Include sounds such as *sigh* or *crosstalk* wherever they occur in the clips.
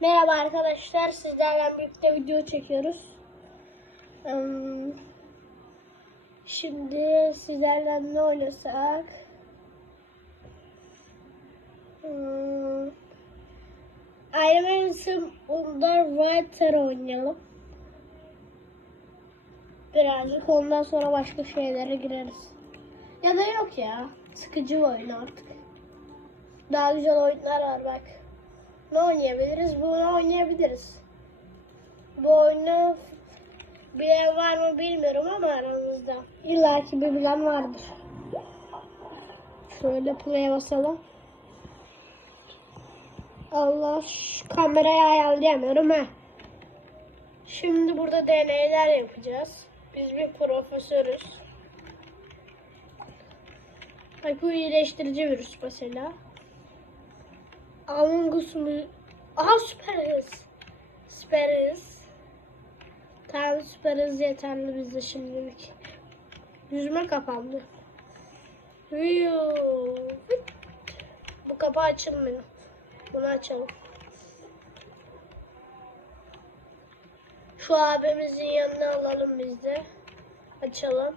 Merhaba arkadaşlar, sizlerle birlikte video çekiyoruz. Şimdi sizlerle ne oynasak? Iron Man Under Water oynayalım. Birazcık ondan sonra başka şeylere gireriz. Ya da yok ya, sıkıcı oyun artık. Daha güzel oyunlar var bak. Ne oynayabiliriz? Bunu oynayabiliriz. Bu oyunu bilen var mı bilmiyorum ama aramızda. İlla ki bir bilen vardır. Şöyle play'e basalım. Allah şu kamerayı ayarlayamıyorum ha. Şimdi burada deneyler yapacağız. Biz bir profesörüz. Bak bu iyileştirici virüs mesela. Among Us mu? Aha süper hız. Süper hız. Tamam süper hız yeterli bize şimdilik. Yüzüme kapandı. Bu kapı açılmıyor. Bunu açalım. Şu abimizin yanına alalım biz de. Açalım.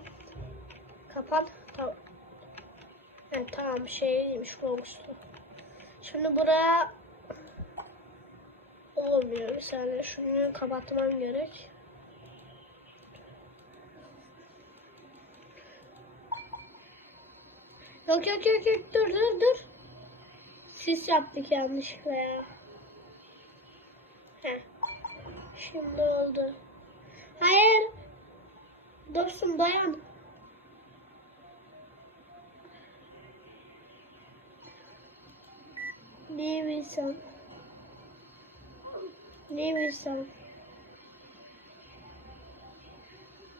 Kapat. Tamam. Evet, tamam şey değilmiş Robux'lu. Şimdi buraya olmuyor. Bir saniye şunu kapatmam gerek. Yok yok yok yok dur dur dur. Sis yaptık yanlışlıkla ya. Heh. Şimdi oldu. Hayır. Dostum dayan. Ne bilsem. Ne bilsem.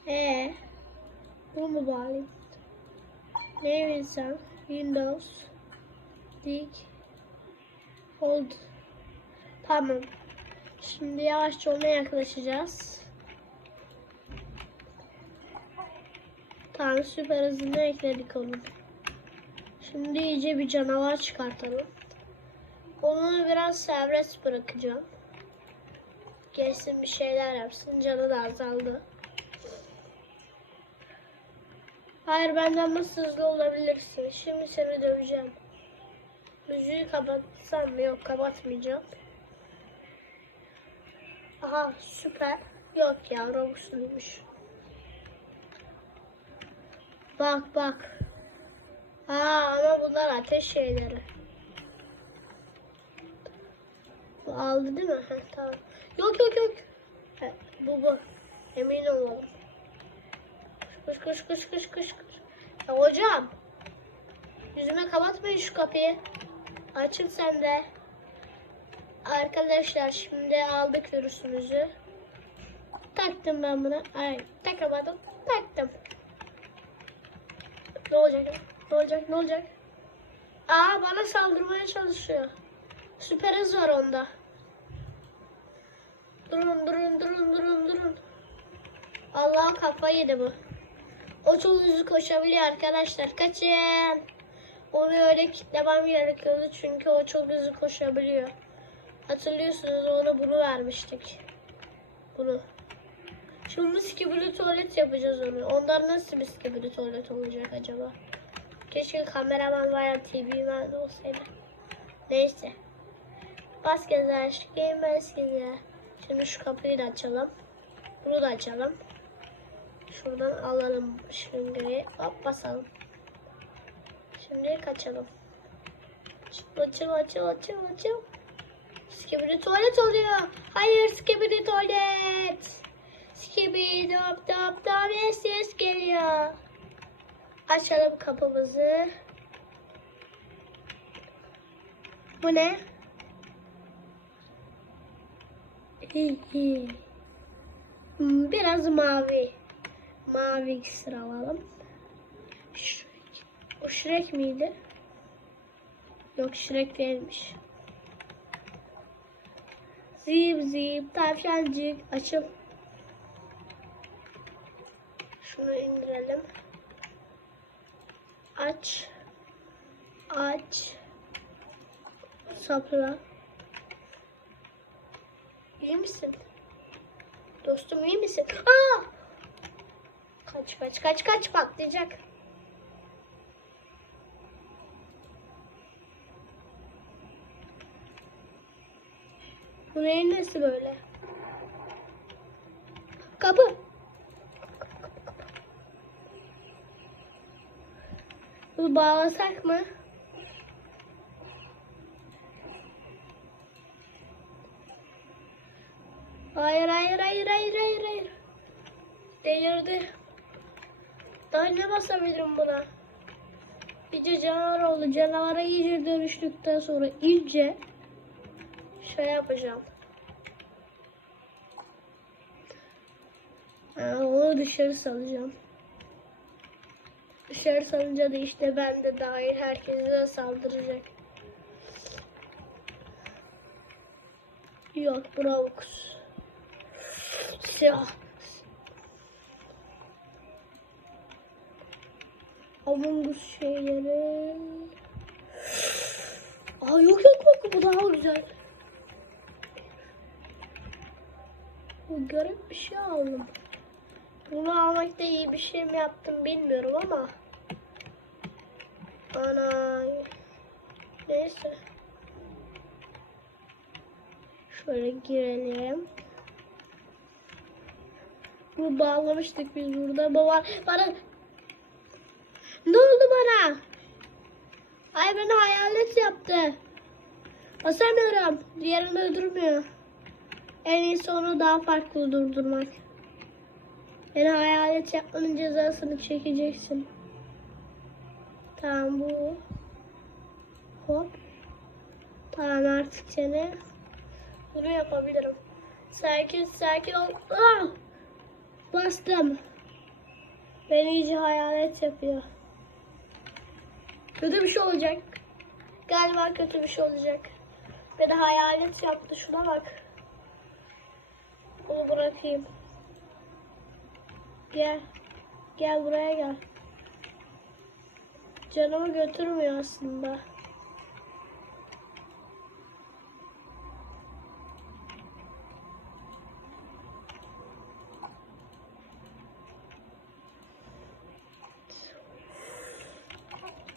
Ee, bu mu bağlayayım? Bilsem. Windows. Dig. Hold. Tamam. Şimdi yavaşça ona yaklaşacağız. Tamam süper hızını ekledik onu. Şimdi iyice bir canavar çıkartalım. Onu biraz serbest bırakacağım. Gelsin bir şeyler yapsın. Canı da azaldı. Hayır benden nasıl hızlı olabilirsin? Şimdi seni döveceğim. Müziği kapatsam mı? Yok kapatmayacağım. Aha süper. Yok ya Robux'luymuş. Bak bak. Aa ama bunlar ateş şeyleri. Bu aldı değil mi? Heh, tamam. Yok yok yok. He, bu bu. Emin olalım. Kış kış kış kış kış kış. Ya hocam. Yüzüme kapatmayın şu kapıyı. Açın sen de. Arkadaşlar şimdi aldık virüsümüzü. Taktım ben bunu. Ay takamadım. Taktım. Ne olacak? Ne olacak? Ne olacak? Aa bana saldırmaya çalışıyor. Süper hız var onda. Durun durun durun durun durun. Allah kafayı yedi bu. O çok hızlı koşabiliyor arkadaşlar. Kaçın. Onu öyle kitlemem gerekiyordu çünkü o çok hızlı koşabiliyor. Hatırlıyorsunuz ona bunu vermiştik. Bunu. Şimdi miskibili tuvalet yapacağız onu. Ondan nasıl miskibili tuvalet olacak acaba? Keşke kameraman veya TV man olsaydı. Neyse. Bas gezer, gelmez gezer. Şimdi şu kapıyı da açalım. Bunu da açalım. Şuradan alalım şıngırıyı. Hop basalım. Şimdi kaçalım. Açıl açıl açıl açıl açıl. Skibidi tuvalet oluyor. Hayır skibidi tuvalet. Skibidi dop dop dop ses geliyor. Açalım kapımızı. Bu ne? Hmm, Biraz mavi. Mavi iksir alalım. O Shrek miydi? Yok Shrek değilmiş. Zip zip tavşancık açıp şunu indirelim. Aç. Aç. Sapla. İyi misin? Dostum iyi misin? Aa! Kaç kaç kaç kaç patlayacak. Bu neyin nesi böyle? Kapı. Bunu bağlasak mı? Hayır hayır hayır hayır hayır hayır. Delirdi. Daha ne basabilirim buna? İyice canavar oldu. Canavara iyice dönüştükten sonra iyice şey yapacağım. Ha, onu dışarı salacağım. Dışarı salınca da işte ben de dahil herkese saldıracak. Yok bravo kız. Siyah. Among Us şeyleri. Aa yok yok bak bu daha güzel. Bu garip bir şey aldım. Bunu almakta iyi bir şey mi yaptım bilmiyorum ama. Ana. Neyse. Şöyle girelim. Bunu bağlamıştık biz burada. Baba bana ne oldu bana? Ay beni hayalet yaptı. Basamıyorum. Diğerini öldürmüyor. En iyisi onu daha farklı durdurmak. Beni hayalet yapmanın cezasını çekeceksin. Tamam bu. Hop. Tamam artık seni. Bunu yapabilirim. Sakin sakin ol. Ah! Bastım. Beni iyice hayalet yapıyor. Kötü bir şey olacak. Galiba kötü bir şey olacak. Beni hayalet yaptı. Şuna bak. Onu bırakayım. Gel. Gel buraya gel. Canımı götürmüyor aslında.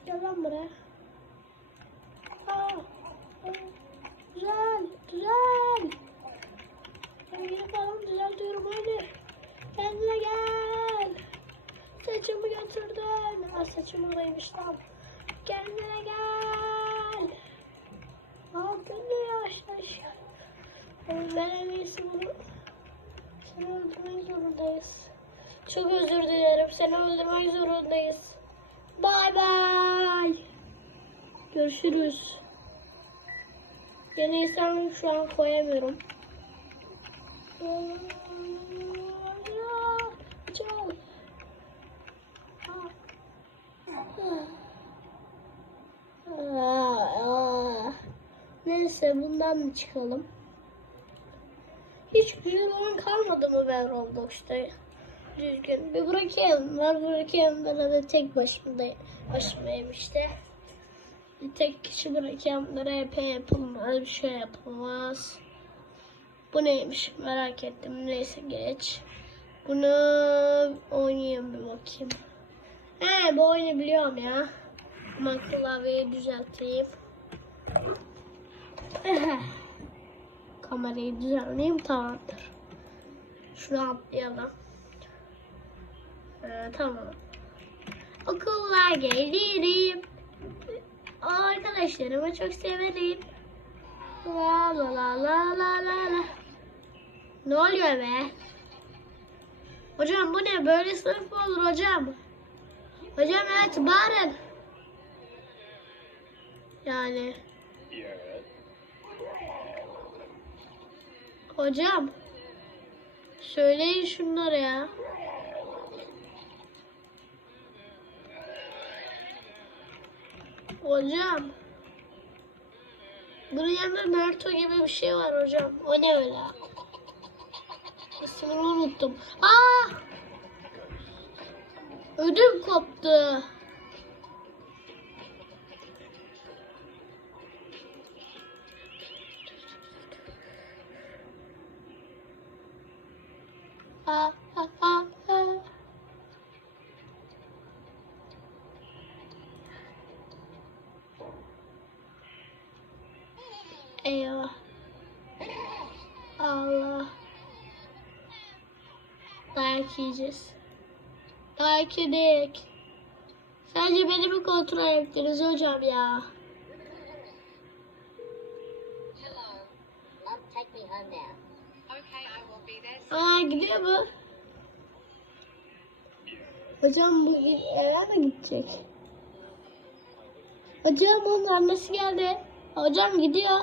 Gel lan buraya. Aa, aa, güzel, güzel. Rengini falan düzeltiyorum hadi. Kendine gel. Saçımı Aa, saçım buradaymış lan. Kendine gel. Dönüyor yavaş yavaş. Oğlum Ben en iyisi bunu seni öldürmek zorundayız. Çok özür dilerim. Seni öldürmek zorundayız. Bay bay. Görüşürüz. Yeni insan şu an koyamıyorum. Çal. Neyse bundan çıkalım? Hiç güzel oyun kalmadı mı ben Roblox'ta? Düzgün. Bir bırakayım. Var bırakayım. Ben de tek başımda başımayım işte. Bir tek kişi bırakayım. RP yapılmaz. Bir şey yapılmaz. Bu neymiş merak ettim. Neyse geç. Bunu oynayayım bir bakayım. He bu oyunu biliyorum ya. Ama klavyeyi düzelteyim. *laughs* Kamerayı düzenleyeyim tamamdır. Şunu atlayalım. Ee, tamam. Okula gelirim. Arkadaşlarımı çok severim. La la la la la la la. Ne oluyor be? Hocam bu ne? Böyle sınıf mı olur hocam? Hocam evet bağırın. Yani. Hocam. Söyleyin şunları ya. Hocam. Bunun yanında Naruto gibi bir şey var hocam. O ne öyle? İsmini unuttum. Aa! Ödüm koptu. Ah. Eyvah. Allah. Dayak yiyeceğiz. Dayak yedik. Sadece beni mi kontrol ettiniz hocam ya? Hello. Mom, take me home now. Aa gidiyor bu. Hocam bu eve mi gidecek? Hocam onun annesi geldi. Hocam gidiyor.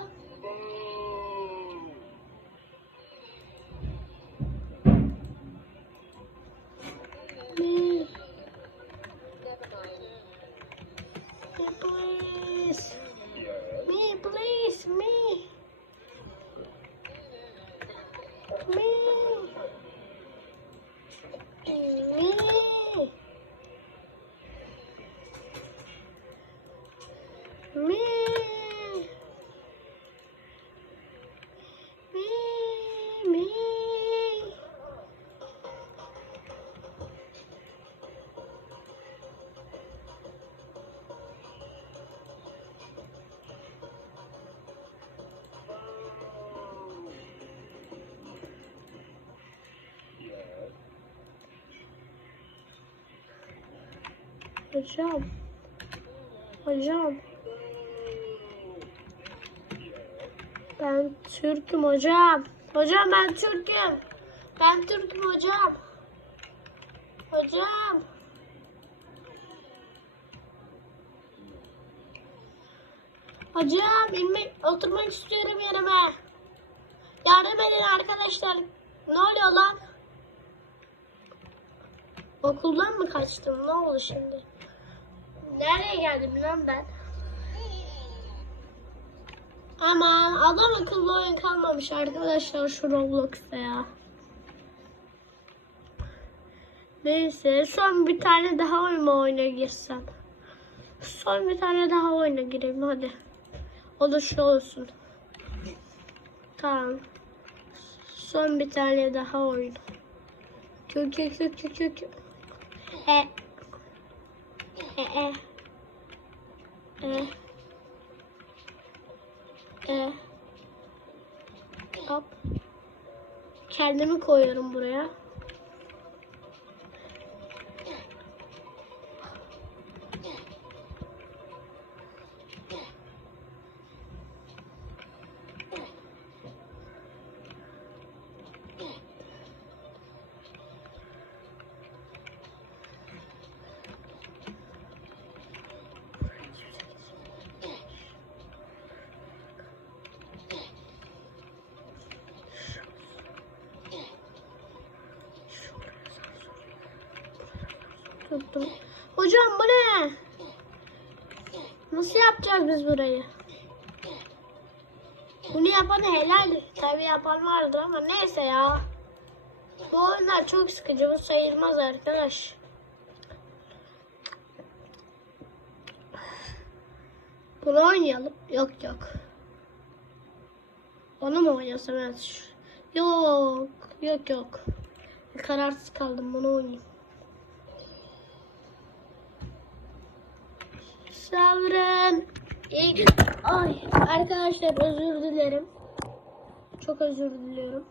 Hocam. Hocam. Ben Türk'üm hocam. Hocam ben Türk'üm. Ben Türk'üm hocam. Hocam. Hocam inmek, oturmak istiyorum yerime. Yardım edin arkadaşlar. Ne oluyor lan? Okuldan mı kaçtım? Ne oldu şimdi? Nereye geldim lan ben? Aman adam akıllı oyun kalmamış arkadaşlar şu Roblox'ta ya. Neyse son bir tane daha oyun mu oyuna girsem? Son bir tane daha oyuna gireyim hadi. O da şu olsun. Tamam. Son bir tane daha oyun. Kök kök kök kök kök. E. E e. E. E. Hop. Kendimi koyuyorum buraya. Tuttum. Hocam bu ne? Nasıl yapacağız biz burayı? Bunu yapan helal. Tabii yapan vardır ama neyse ya. Bu oyunlar çok sıkıcı. Bu sayılmaz arkadaş. Bunu oynayalım. Yok yok. Onu mu oynasam. Yok. Yok yok. Kararsız kaldım. Bunu oynayayım. Sabrın. İyi gün. Ay arkadaşlar özür dilerim. Çok özür diliyorum.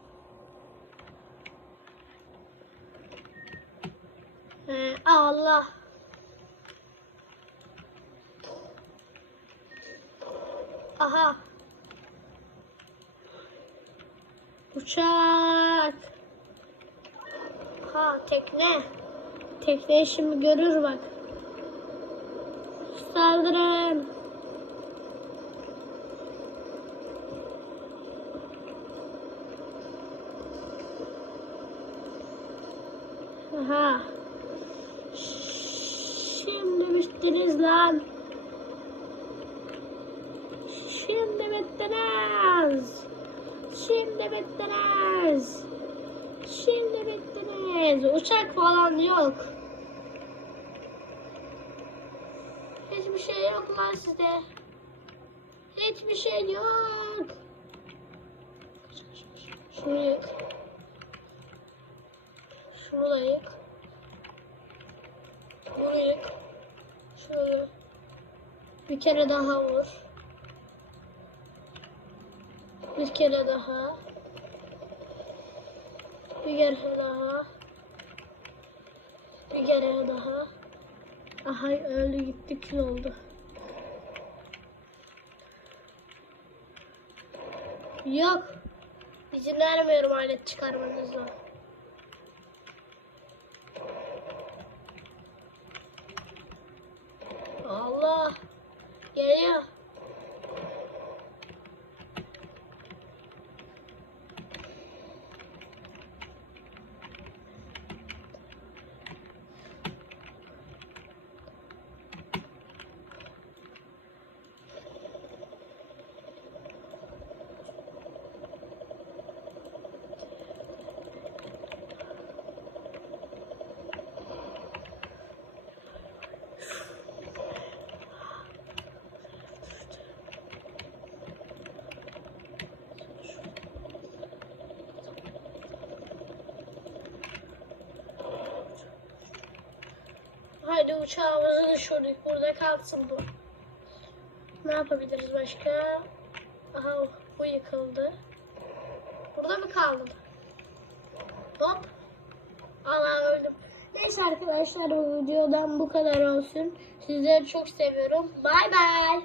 Ee, Allah. Aha. Uçak. Ha tekne. Tekne şimdi görür bak. Saldırın. Aha. Şimdi bittiniz lan. Şimdi bittiniz. Şimdi bittiniz. Şimdi bittiniz. Uçak falan yok. Hiçbir lan sizde. Hiçbir şey yok. Şunu yık. Şunu da yık. Bunu yık. Şöyle. Bir kere daha vur. Bir kere daha. Bir kere daha. Bir kere daha. Aha öldü gitti kül oldu. Yok. İzin vermiyorum alet çıkarmanızla. Allah. Geliyor. Haydi uçağımızı düşürdük. Burada kalsın bu. Ne yapabiliriz başka? Aha bu yıkıldı. Burada mı kaldı? Hop. Allah öldüm. Neyse arkadaşlar bu videodan bu kadar olsun. Sizleri çok seviyorum. Bay bay.